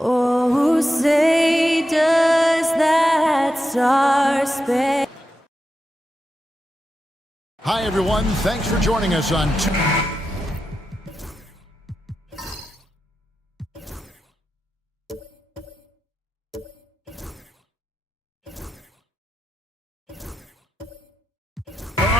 Oh, say does that star span? Hi, everyone. Thanks for joining us on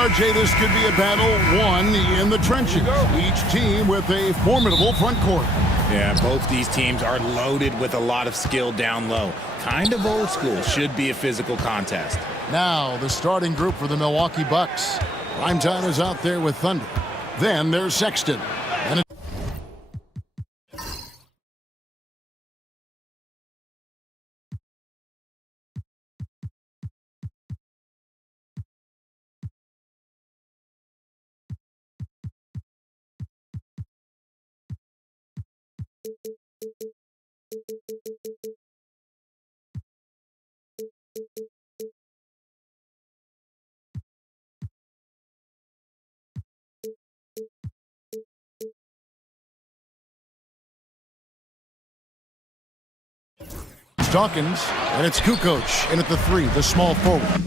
RJ, this could be a battle won in the trenches. Each team with a formidable front court. Yeah, both these teams are loaded with a lot of skill down low. Kind of old school, should be a physical contest. Now, the starting group for the Milwaukee Bucks. Primetime is out there with Thunder. Then there's Sexton. And it's Dawkins, and it's Kukoc in at the 3, the small forward.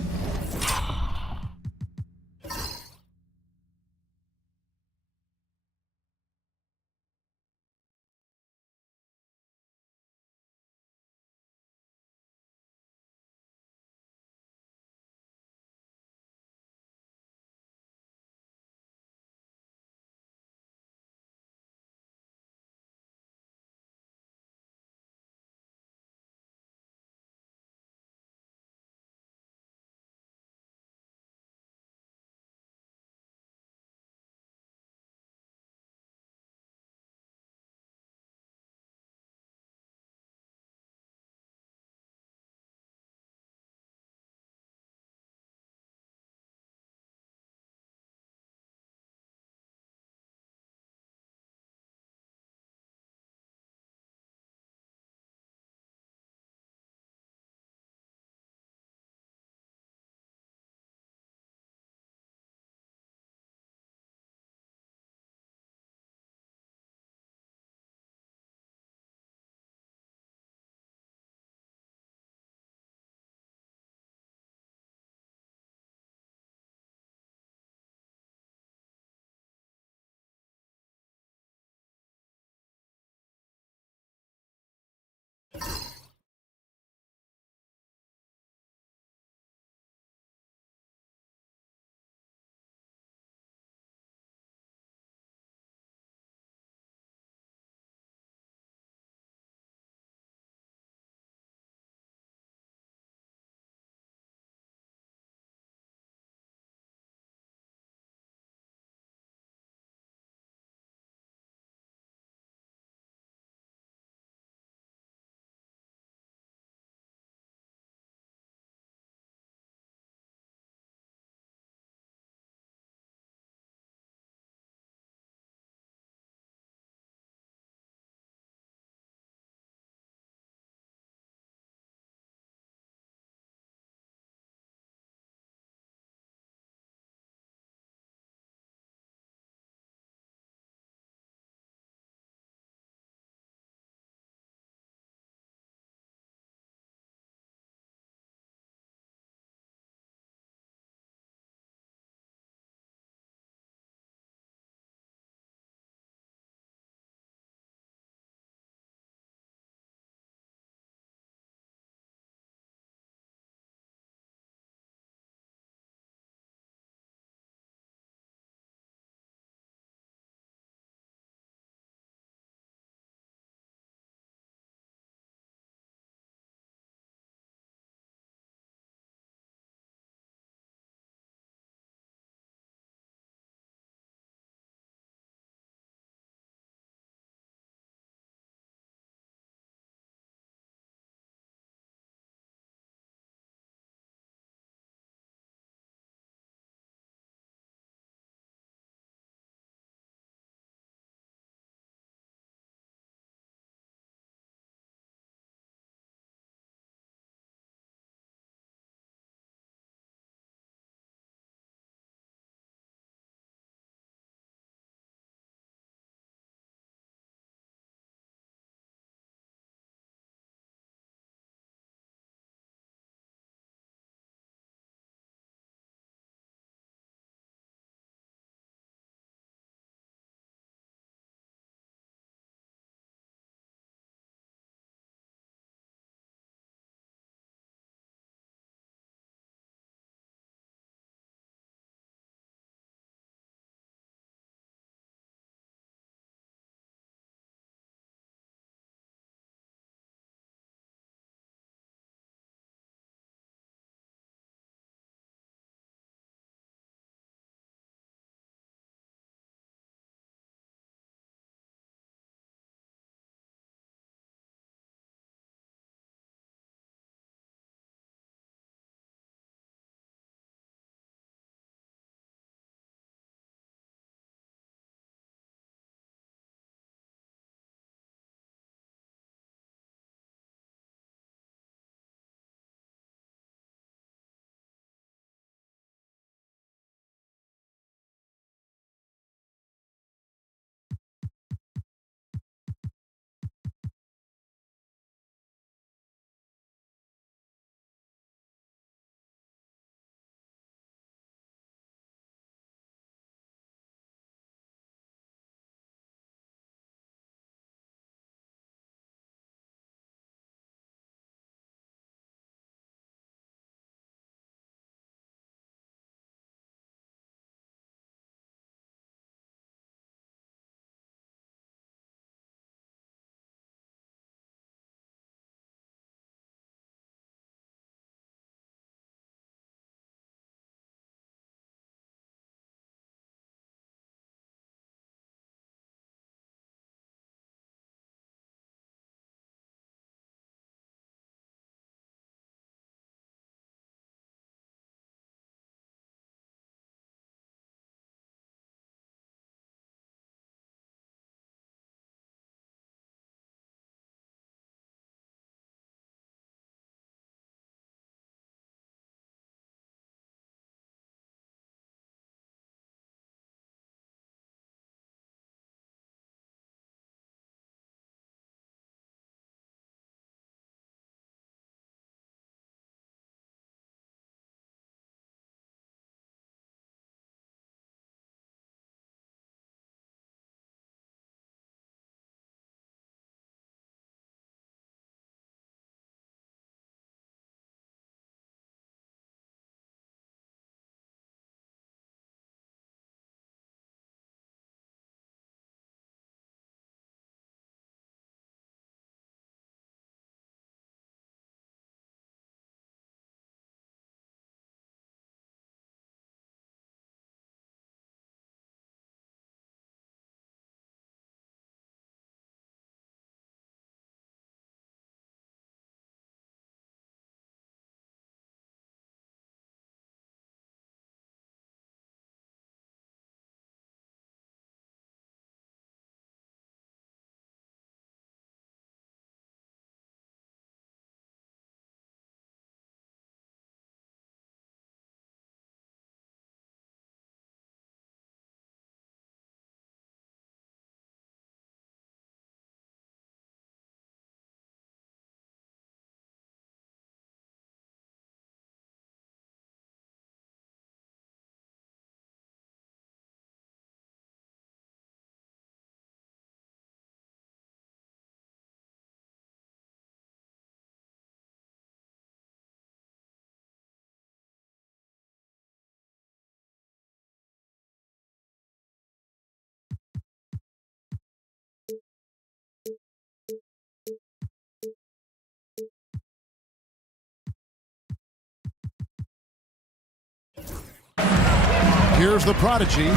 Here's the prodigy.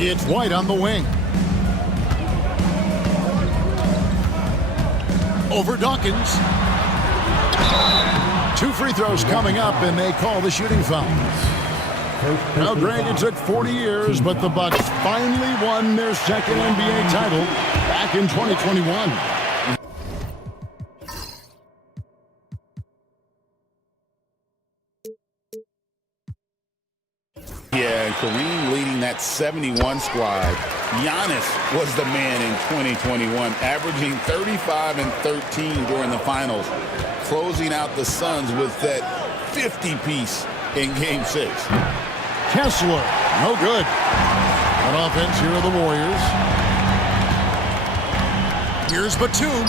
It's White on the wing. Over Dawkins. 2 free throws coming up, and they call the shooting foul. Now, Greg, it took 40 years, but the Bucks finally won their second NBA title back in 2021. Yeah, and Kareem leading that 71 squad. Giannis was the man in 2021, averaging 35 and 13 during the finals, closing out the Suns with that 50-piece in Game 6. Kessler, no good. On offense, here are the Warriors. Here's Batum.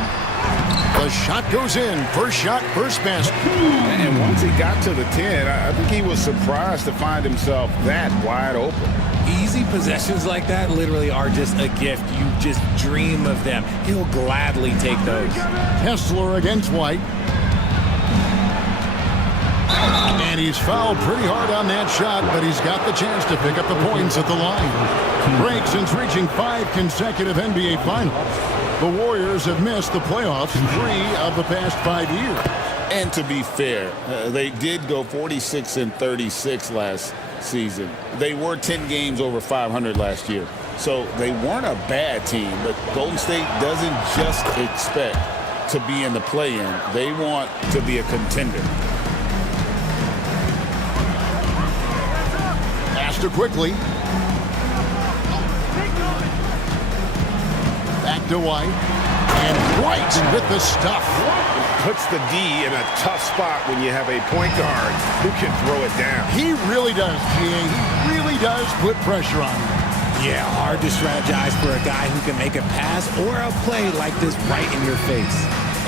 The shot goes in. First shot, first basket. And once he got to the 10, I think he was surprised to find himself that wide open. Easy possessions like that literally are just a gift. You just dream of them. He'll gladly take those. Kessler against White. And he's fouled pretty hard on that shot, but he's got the chance to pick up the points at the line. Break since reaching 5 consecutive NBA Finals. The Warriors have missed the playoffs 3 of the past 5 years. And to be fair, they did go 46 and 36 last season. They were 10 games over 500 last year. So they weren't a bad team, but Golden State doesn't just expect to be in the play-in. They want to be a contender. Faster quickly. Back to White. And White with the stuff. Puts the D in a tough spot when you have a point guard who can throw it down. He really does, GA. He really does put pressure on him. Yeah, hard to strategize for a guy who can make a pass or a play like this right in your face.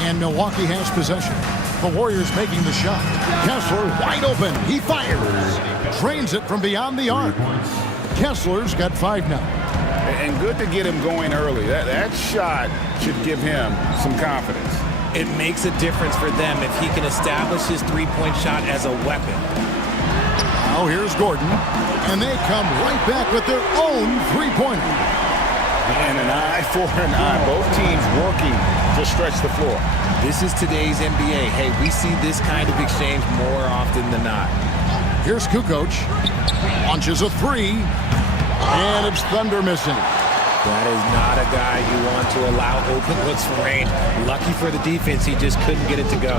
And Milwaukee has possession. The Warriors making the shot. Kessler wide open. He fires. Trains it from beyond the arc. Kessler's got 5 now. And good to get him going early. That shot should give him some confidence. It makes a difference for them if he can establish his three-point shot as a weapon. Now here's Gordon. And they come right back with their own three-pointer. And an eye for an eye. Both teams working to stretch the floor. This is today's NBA. Hey, we see this kind of exchange more often than not. Here's Kukoc. Launches a 3. And it's Thunder missing. That is not a guy you want to allow open looks for range. Lucky for the defense, he just couldn't get it to go.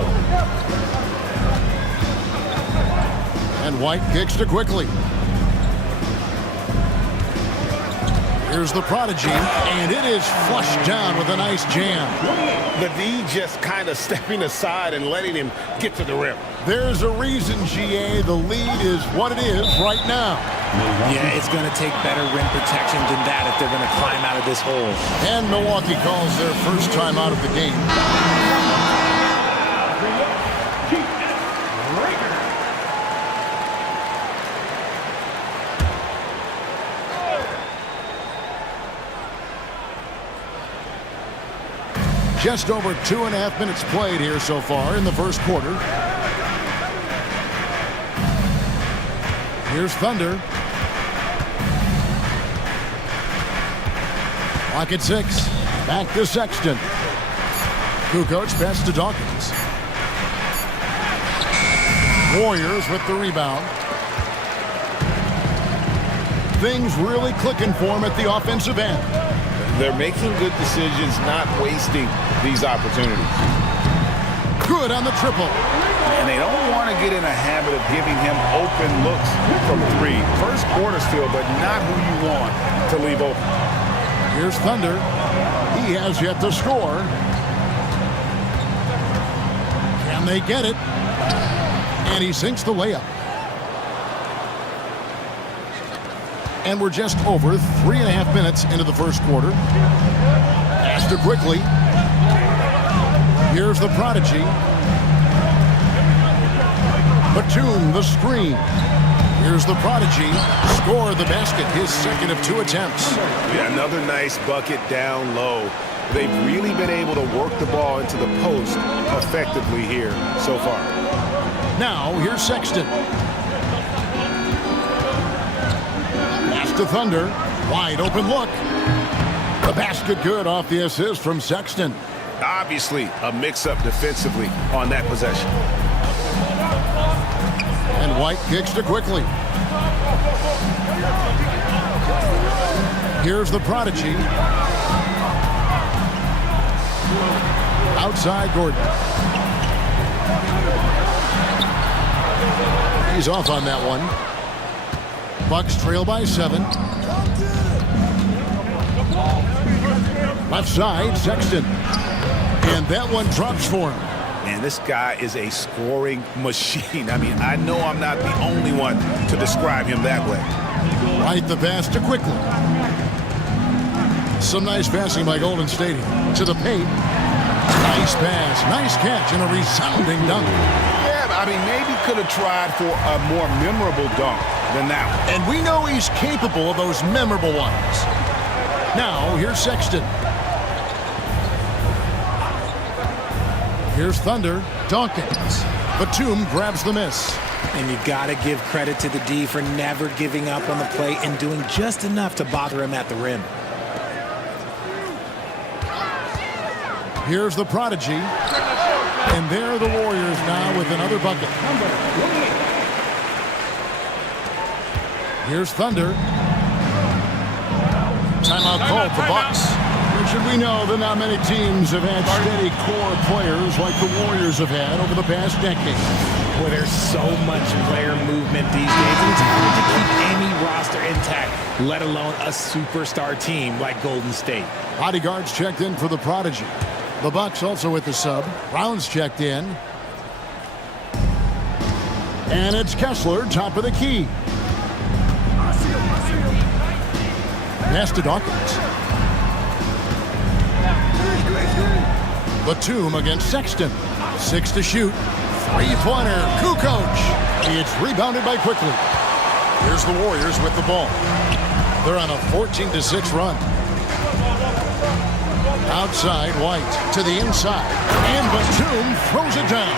And White kicks to quickly. Here's the prodigy, and it is flushed down with a nice jam. The D just kind of stepping aside and letting him get to the rim. There's a reason, GA. The lead is what it is right now. Yeah, it's going to take better rim protection than that if they're going to climb out of this hole. And Milwaukee calls their first time out of the game. Just over 2.5 minutes played here so far in the first quarter. Here's Thunder. Clock at 6. Back to Sexton. Kukoc pass to Dawkins. Warriors with the rebound. Things really clicking for them at the offensive end. They're making good decisions, not wasting these opportunities. Good on the triple. And they don't want to get in a habit of giving him open looks from three. First quarter still, but not who you want to leave open. Here's Thunder. He has yet to score. Can they get it? And he sinks the layup. And we're just over 3.5 minutes into the first quarter. Faster quickly. Here's the prodigy. Batum, the screen. Here's the prodigy. Score the basket, his second of 2 attempts. Yeah, another nice bucket down low. They've really been able to work the ball into the post effectively here so far. Now, here's Sexton. Pass to Thunder. Wide open look. The basket good off the assist from Sexton. Obviously, a mix-up defensively on that possession. And White kicks to quickly. Here's the prodigy. Outside Gordon. He's off on that one. Bucks trail by 7. Left side, Sexton. And that one drops for him. Man, this guy is a scoring machine. I mean, I know I'm not the only one to describe him that way. Right the pass to quickly. Some nice passing by Golden State to the paint. Nice pass, nice catch, and a resounding dunk. Yeah, I mean, maybe could have tried for a more memorable dunk than that one. And we know he's capable of those memorable ones. Now, here's Sexton. Here's Thunder. Dawkins. Batum grabs the miss. And you got to give credit to the D for never giving up on the play and doing just enough to bother him at the rim. Here's the prodigy. And there are the Warriors now with another bucket. Here's Thunder. Timeout called for Bucks. Richard, we know that not many teams have had steady core players like the Warriors have had over the past decade. Well, there's so much player movement these days, and it's hard to keep any roster intact, let alone a superstar team like Golden State. Bodyguards checked in for the prodigy. The Bucks also with the sub. Brown's checked in. And it's Kessler, top of the key. Pass to Dawkins. Batum against Sexton. 6 to shoot. Three-pointer. Kukoc. It's rebounded by quickly. Here's the Warriors with the ball. They're on a 14-6 run. Outside, White to the inside. And Batum throws it down.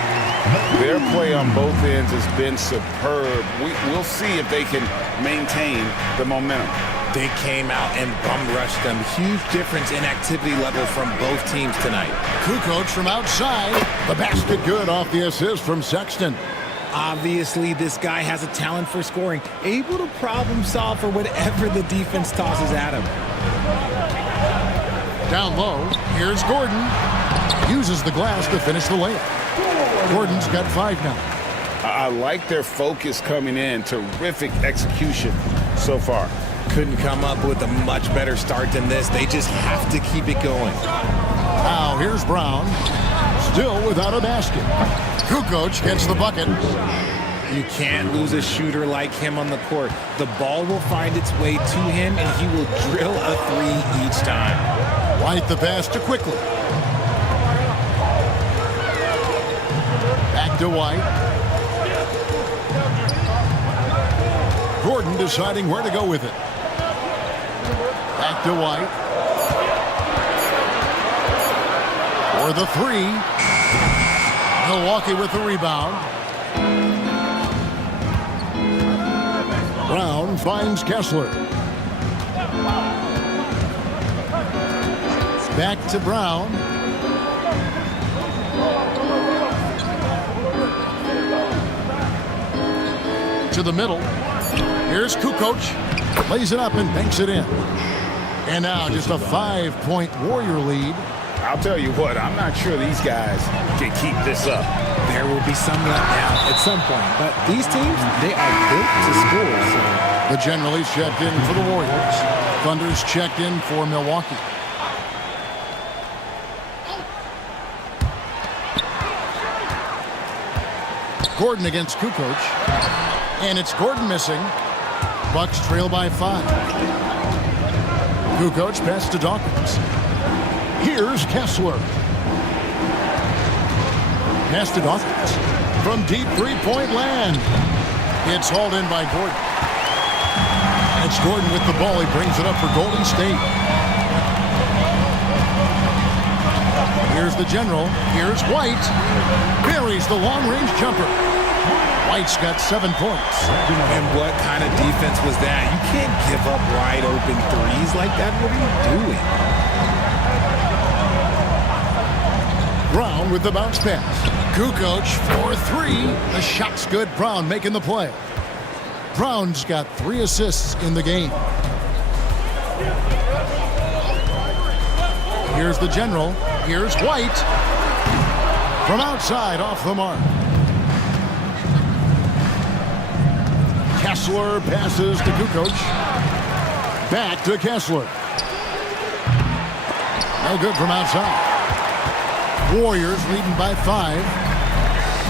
Their play on both ends has been superb. We'll see if they can maintain the momentum. They came out and bum-rushed them. Huge difference in activity level from both teams tonight. Kukoc from outside. The basket good off the assist from Sexton. Obviously, this guy has a talent for scoring, able to problem solve for whatever the defense tosses at him. Down low, here's Gordon. Uses the glass to finish the layup. Gordon's got 5 now. I like their focus coming in. Terrific execution so far. Couldn't come up with a much better start than this. They just have to keep it going. Now here's Brown. Still without a basket. Kukoc gets the bucket. You can't lose a shooter like him on the court. The ball will find its way to him, and he will drill a 3 each time. White the pass to quickly. Back to White. Gordon deciding where to go with it. Back to White. For the 3. Milwaukee with the rebound. Brown finds Kessler. Back to Brown. To the middle. Here's Kukoc. Lays it up and banks it in. And now just a 5-point Warrior lead. I'll tell you what, I'm not sure these guys can keep this up. There will be some letdown at some point, but these teams, they are built to score. So. The Generalies checked in for the Warriors. Thunder's checked in for Milwaukee. Gordon against Kukoc. And it's Gordon missing. Bucks trail by 5. Kukoc pass to Dawkins. Here's Kessler. Pass to Dawkins. From deep three-point land. It's hauled in by Gordon. It's Gordon with the ball. He brings it up for Golden State. Here's the General. Here's White. Buries the long-range jumper. White's got 7 points. And what kind of defense was that? You can't give up wide open threes like that. What are you doing? Brown with the bounce pass. Kukoc for 3. The shot's good. Brown making the play. Brown's got 3 assists in the game. Here's the General. Here's White. From outside, off the mark. Kessler passes to Kukoc. Back to Kessler. No good from outside. Warriors leading by 5.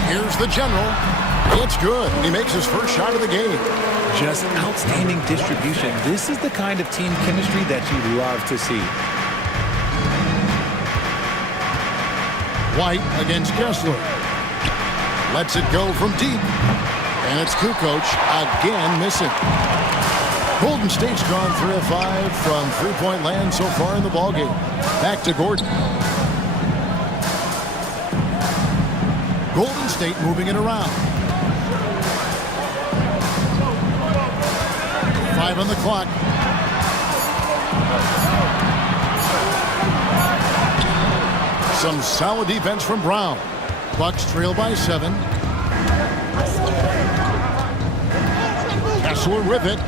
Here's the General. It's good. He makes his first shot of the game. Just outstanding distribution. This is the kind of team chemistry that you love to see. White against Kessler. Lets it go from deep. And it's Kukoc again missing. Golden State's gone 3 of 5 from three-point land so far in the ballgame. Back to Gordon. Golden State moving it around. 5 on the clock. Some solid defense from Brown. Bucks trail by 7. Kessler with it.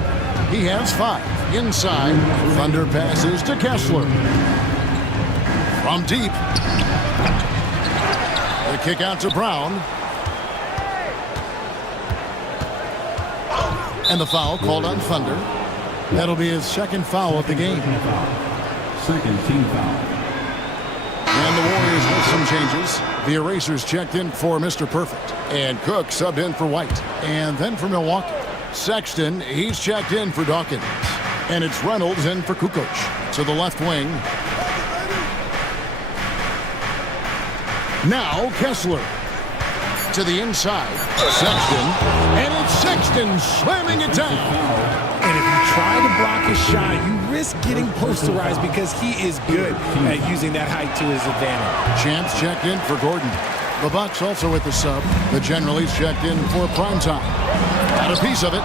He has 5. Inside. Thunder passes to Kessler. From deep. The kick out to Brown. And the foul called on Thunder. That'll be his second foul of the game. Second team foul. And the Warriors with some changes. The Erasers checked in for Mr. Perfect. And Cook subbed in for White. And then for Milwaukee. Sexton, he's checked in for Dawkins. And it's Reynolds in for Kukoc. To the left wing. Now Kessler. To the inside. Sexton. And it's Sexton slamming it down. And if you try to block his shot, you risk getting posterized because he is good at using that height to his advantage. Chance checked in for Gordon. The Bucks also with the sub. The Generalies checked in for primetime. Got a piece of it.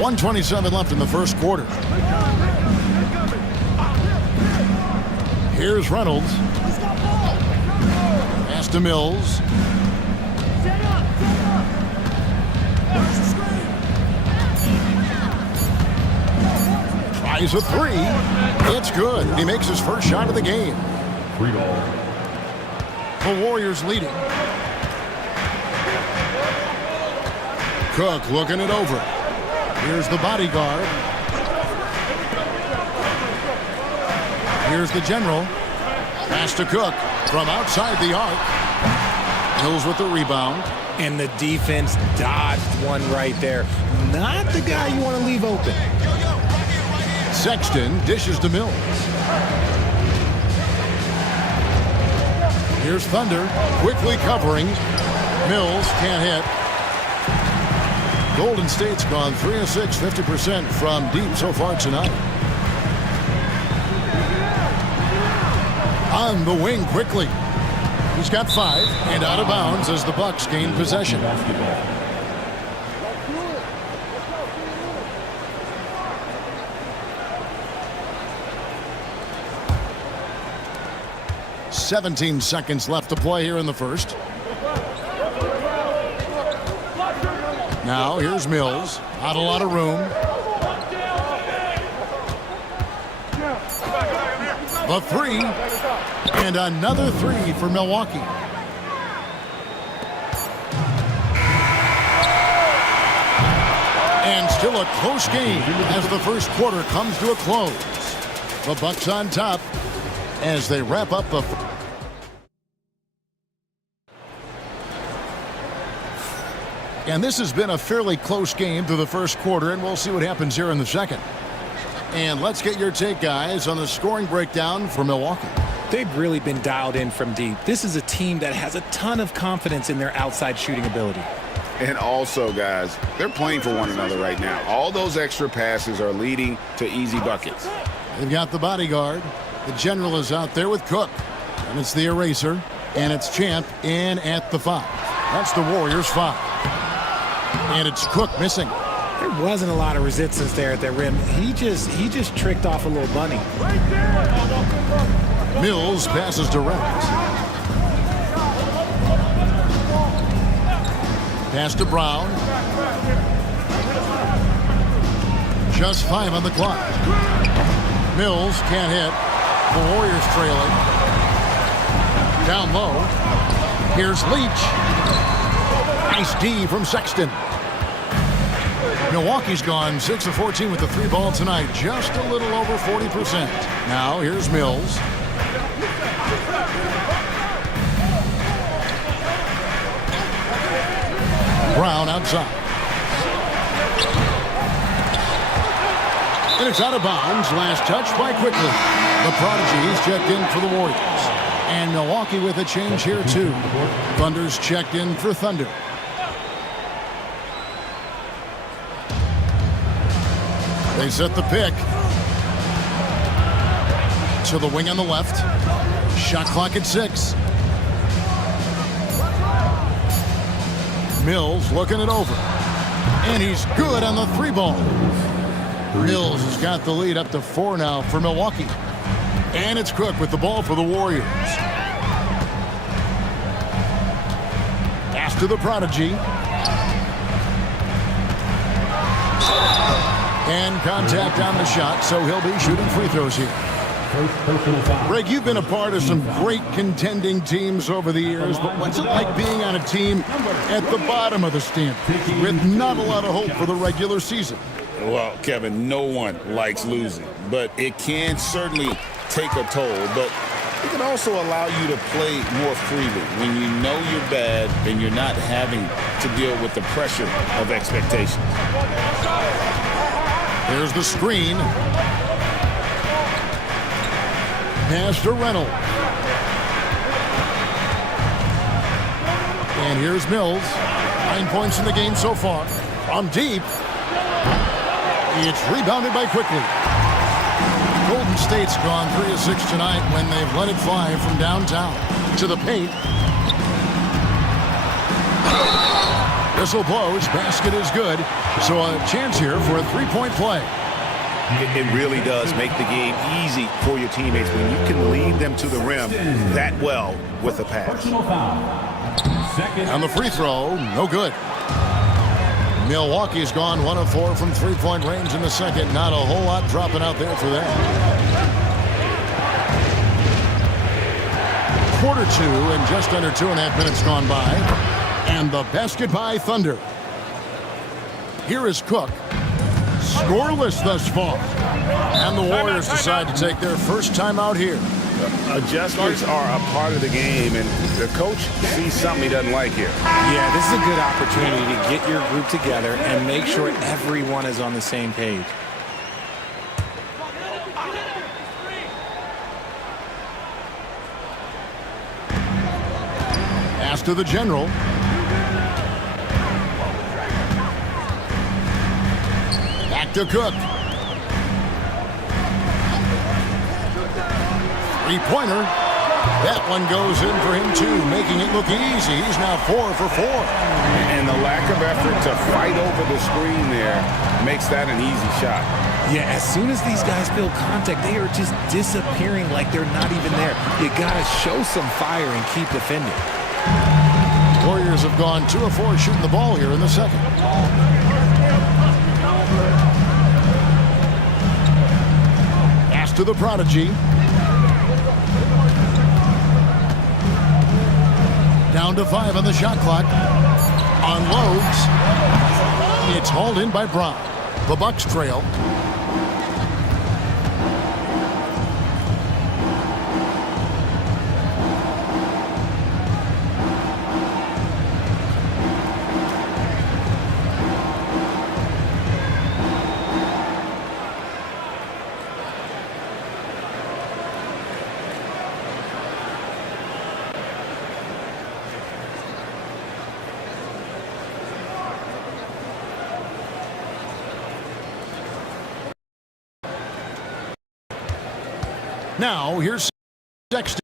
1:27 left in the first quarter. Here's Reynolds. Pass to Mills. Tries a 3. It's good. He makes his first shot of the game. Free ball. The Warriors leading. Cook looking it over. Here's the bodyguard. Here's the General. Pass to Cook from outside the arc. Mills with the rebound. And the defense dodged one right there. Not the guy you want to leave open. Sexton dishes to Mills. Here's Thunder quickly covering. Mills can't hit. Golden State's gone 3 of 6, 50% from deep so far tonight. On the wing quickly. He's got 5 and out of bounds as the Bucks gain possession. 17 seconds left to play here in the first. Now here's Mills. Not a lot of room. The three. And another three for Milwaukee. And still a close game as the first quarter comes to a close. The Bucks on top as they wrap up the... And this has been a fairly close game through the first quarter, and we'll see what happens here in the second. And let's get your take, guys, on the scoring breakdown for Milwaukee. They've really been dialed in from deep. This is a team that has a ton of confidence in their outside shooting ability. And also, guys, they're playing for one another right now. All those extra passes are leading to easy buckets. They've got the bodyguard. The general is out there with Cook. And it's the eraser. And it's Champ in at the 5. That's the Warriors' 5. And it's Cook missing. There wasn't a lot of resistance there at that rim. He just tricked off a little bunny. Mills passes direct. Pass to Brown. Just 5 on the clock. Mills can't hit. The Warriors trailing. Down low. Here's Leach. Nice D from Sexton. Milwaukee's gone 6 of 14 with the 3 ball tonight. Just a little over 40%. Now here's Mills. Brown outside. And it's out of bounds. Last touch by Quickly. The Prodigy's checked in for the Warriors. And Milwaukee with a change here too. Thunder's checked in for Thunder. They set the pick. To the wing on the left. Shot clock at 6. Mills looking it over. And he's good on the 3 ball. Mills has got the lead up to 4 now for Milwaukee. And it's Cook with the ball for the Warriors. Pass to the Prodigy. And contact on the shot, so he'll be shooting free throws here. Greg, you've been a part of some great contending teams over the years, but what's it like being on a team at the bottom of the standings with not a lot of hope for the regular season? Well, Kevin, no one likes losing, but it can certainly take a toll. But it can also allow you to play more freely when you know you're bad and you're not having to deal with the pressure of expectations. There's the screen. Pass to Reynolds. And here's Mills. 9 points in the game so far. From deep. It's rebounded by Quickly. Golden State's gone 3 of 6 tonight when they've let it fly from downtown to the paint. Whistle blows. Basket is good. So a chance here for a 3-point play. It really does make the game easy for your teammates when you can lead them to the rim that well with a pass. On the free throw, no good. Milwaukee's gone 1 of 4 from 3-point range in the second. Not a whole lot dropping out there for them. Quarter 2 and just under 2.5 minutes gone by. And the basket by Thunder. Here is Cook. Scoreless thus far. And the Warriors decide to take their first time out here. Adjustments are a part of the game, and the coach sees something he doesn't like here. Yeah, this is a good opportunity to get your group together and make sure everyone is on the same page. Pass to the general. Back to Cook. 3-pointer. That one goes in for him too, making it look easy. He's now 4 for 4. And the lack of effort to fight over the screen there makes that an easy shot. Yeah, as soon as these guys feel contact, they are just disappearing like they're not even there. You got to show some fire and keep defending. Warriors Warriors have gone 2 of 4 shooting the ball here in the second. Pass to the prodigy. Down to 5 on the shot clock. Unloads. It's hauled in by Brown. The Bucks trail. Now, here's Sexton.